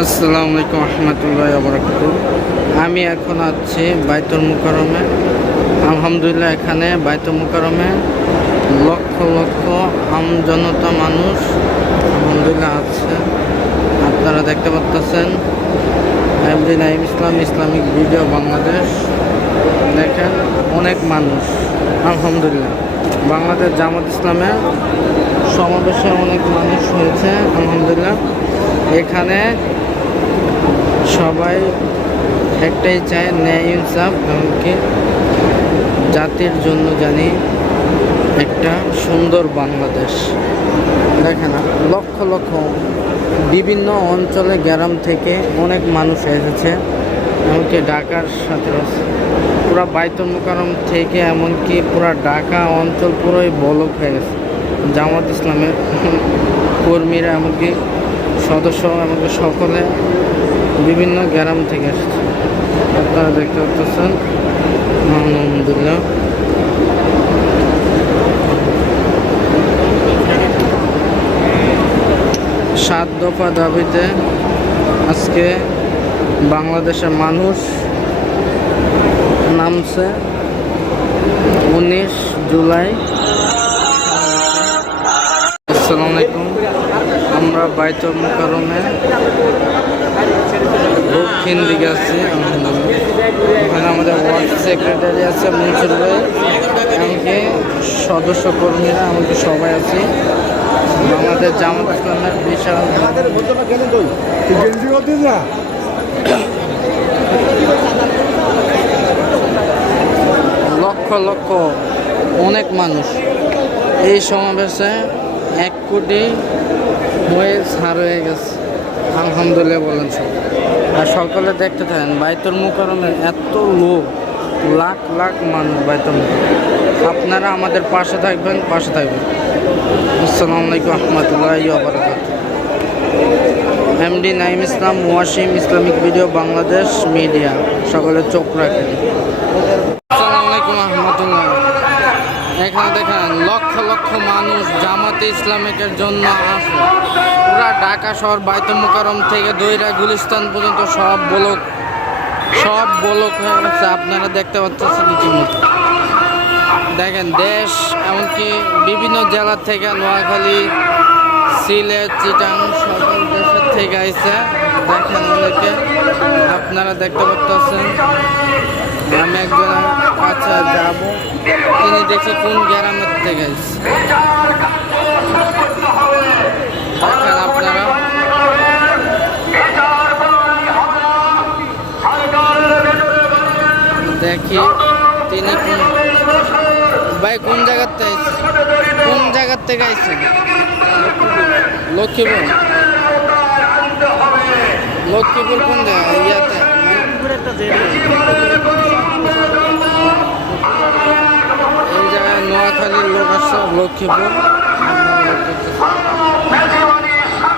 আসসালামু আলাইকুম রহমতুল্লাহ বরকাত আমি এখন আছি বাইতুল মুকারমে আলহামদুলিল্লাহ, এখানে বাইতুল মুকারমে লক্ষ লক্ষ আমজনতা মানুষ আলহামদুলিল্লাহ আছে। আপনারা দেখতে পাচ্ছেন MD Naim Islam, Islamic video Bangladesh. দেখেন, অনেক মানুষ, আলহামদুলিল্লাহ। বাংলাদেশ জামাত ইসলামে সমাবেশে অনেক মানুষ হয়েছে, আলহামদুলিল্লাহ। এখানে সবাই একটাই চায় ন্যায় ইনসাফ এমনকি জাতির জন্য জানি একটা সুন্দর বাংলাদেশ দেখেন, লক্ষ লক্ষ বিভিন্ন অঞ্চলে, গ্রাম থেকে অনেক মানুষ এসেছে, এমনকি ঢাকার সাথে। পুরা বাইতুল মোকারম থেকে এমনকি পুরা ঢাকা অঞ্চল পুরোই বলক হয়ে গেছে জামাত ইসলামের কর্মীরা এমনকি সদস্য এমনকি সকলে বিভিন্ন গ্রাম থেকে এসেছে। আপনারা দেখতে পাচ্ছেন, আলহামদুলিল্লাহ। সাত দফা দাবিতে আজকে বাংলাদেশের মানুষ নামছে উনিশ জুলাই। আসসালামু আলাইকুম। আমরা বাইতুল মুকারমে দক্ষিণ দিকে আছি, আলহামদুলিল্লাহ। আমাদের ওয়ার্ড সেক্রেটারি আছে মনসুর ভাই, এমনকি সদস্য কর্মীরা, এমনকি সবাই আছি। আমাদের জামাত ইসলামের বিশাল লক্ষ লক্ষ অনেক মানুষ। এই সমাবেশে এক কোটি হয়ে ছাড় হয়ে গেছে। আলহামদুলিল্লাহ বলেন সব। আর সকলে দেখতে থাকেন, বাইতুল মুকারমের এত লোক, লাখ লাখ মানুষ বাইতুল। আপনারা আমাদের পাশে থাকবেন পাশে থাকবেন। আসসালামু আলাইকুম রহমতুল্লাহ বারকাত MD Naim Islam, Wasim Islamic video, Bangladesh media. সকলে চোখ রাখেন আসসালামু আলাইকুম রহমতুল্লাহ এখানে দেখেন লক্ষ লক্ষ মানুষ জামাতে ইসলামিকের জন্য আসে। পুরা ঢাকা শহর বাইতুল মুকারম থেকে দইরা গুলিস্তান পর্যন্ত সব বলক সব বলক হয়ে গেছে। আপনারা দেখতে পাচ্ছেন ইতিমধ্যে দেখেন দেশ, এমনকি বিভিন্ন জেলা থেকে নোয়াখালী, সিলেট, চিটাং, সকল দেশের থেকে আইসে দেখেন অনেকে, আপনারা দেখতে পাচ্ছেন। আমি যাব। তিনি দেখি কোন গ্রামের থেকে দেখেন আপনারা। দেখি তিনি কোন ভাই কোন জায়গার থেকে কোন জায়গার থেকে আইছে লক্ষ্মীপুর। লক্ষ্মীপুর কোন জায়গা ইয়াতে। এই জায়গায় নোয়াখালীর লোক আসছে লক্ষ্মীপুর।